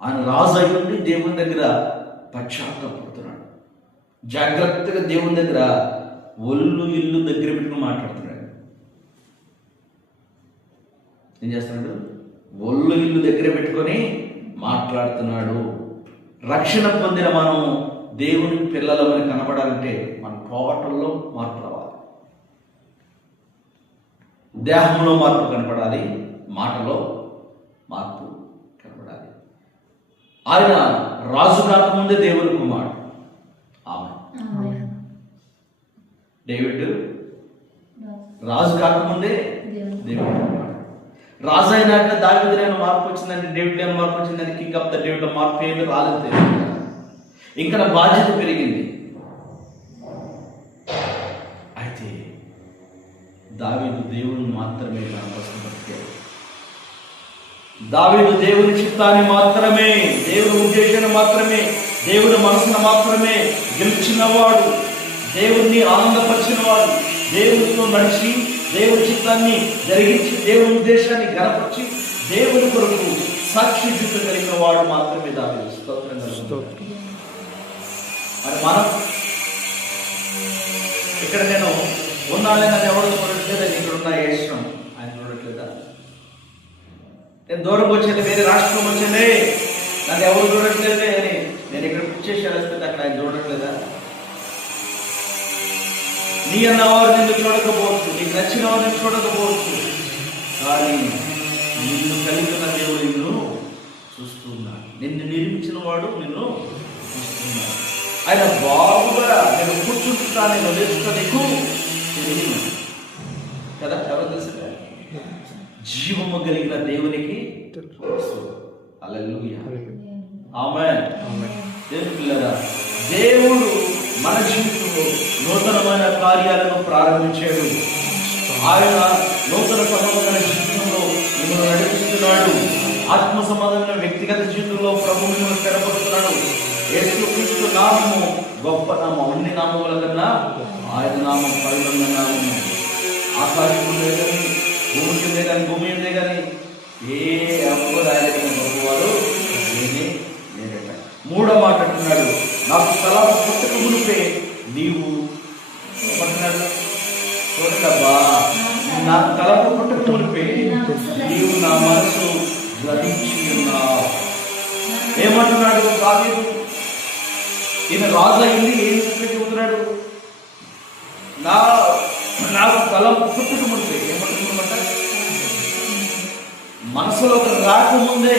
ఆయన రాజు అయ్యుండి దేవుని దగ్గర పశ్చాత్తాపడుతున్నాడు. జాగ్రత్తగా దేవుని దగ్గర ఒళ్ళు ఇల్లు దగ్గర పెట్టుకుని మాట్లాడుతున్నాడు. ఏం చేస్తున్నాడు? ఒళ్ళు ఇల్లు దగ్గర పెట్టుకొని మాట్లాడుతున్నాడు. రక్షణ పొందిన మనం దేవుని పిల్లలమని కనపడాలంటే మన టోటల్లో మార్పు రావాలి. దేహంలో మార్పు కనపడాలి, మాటలో మార్పు కనపడాలి. ఆయన రాజు కాకముందే దేవుని కుమారుడు. ఆమె డేవిడ్ రాజు కాకముందే దేవుని కుమారుడు. రాజు అయినాక దావీదులో మార్పు వచ్చిందంటే, డేవిడ్లో మార్పు వచ్చిందని, కింగ్ ఆఫ్ ద డేవిడ్లో మార్పు ఏమీ రాలేదు తెలియదు. ఇంకా నా బాధ్యత పెరిగింది. అయితే దావీదు దేవుని మాత్రమే కనపరుస్తున్నట్టే, దావీదు దేవుని చిత్తాన్ని మాత్రమే, దేవుని ఉద్దేశాన్ని మాత్రమే, దేవుని మనసును మాత్రమే గెలిచినవాడు, దేవుణ్ణి ఆనందపరిచినవాడు, దేవునితో నడిచి దేవుని చిత్తాన్ని జరిగించి దేవుని ఉద్దేశాన్ని గనపరిచి దేవుని కొరకు సాక్షిత్వ కలిగిన వాడు మాత్రమే దావీదు. స్తోత్రం. మరి మనం ఇక్కడ నేను ఉన్నాళ్ళే నన్ను ఎవరు చూడట్లేదని ఇక్కడ ఉన్న యేసును ఆయన చూడట్లేదా? నేను దూరం వచ్చేది, వేరే రాష్ట్రం వచ్చేదే, నన్ను ఎవరు చూడట్లేదే అని నేను ఇక్కడ పిచ్చేసి వెళ్ళిపోతే అక్కడ ఆయన చూడట్లేదా? నీ అన్నవారు నిన్ను చూడకపోవచ్చు, నీకు నచ్చిన వారిని చూడకపోవచ్చు, కానీ నిన్ను కలిగిన దేవుడు నిన్ను చూస్తున్నాడు. నిన్ను నిర్మించిన వాడు నిన్ను చూస్తున్నాడు. ఆయన బాగుగా నేను కూర్చుంటున్నా, నేను నేర్చుకున్నా నీకు తెలియదు కదా. ఎవరు తెలుసు? జీవము కలిగిన దేవునికి తెలుసు. హల్లెలూయా, ఆమేన్. దేవుని పిల్లరా, దేవుడు మన జీవితంలో నూతనమైన కార్యాలను ప్రారంభించాడు. ఆయన నూతన సంబంధమైన జీవితంలో మిమ్మల్ని నడిపిస్తున్నాడు. ఆత్మ సంబంధమైన వ్యక్తిగత జీవితంలో ప్రభువు మిమ్మల్ని స్థిరపరుస్తున్నాడు. యేసుక్రీస్తు నామము గొప్ప నామం, అన్ని నామముల కన్నా ఆయన నామం పైన నామము. ఆకాశం ఉందే కానీ, భూమి ఉందే కానీ, భూమి ఉందే కానీ ఏ అమ్మగారు ఆయన గొప్పవారు నేనే నేనట. మూడో మాట అంటున్నాడు, నాకు తలాపు పుట్టక మునిపే నీవు ఏమంటున్నాడు? చూడబ్బా, నాకు తలాపు పుట్టక మునిపే నీవు నా మనసు గ్రహించి ఉన్నావు. ఏమంటున్నాడు దావీదు? ఈయన రాజు అయింది, ఏం చెప్పి చెబుతున్నాడు? నాకు తలాపు పుట్టక మునిపే ఏమంటున్నామంట? మనసులోకి రాకముందే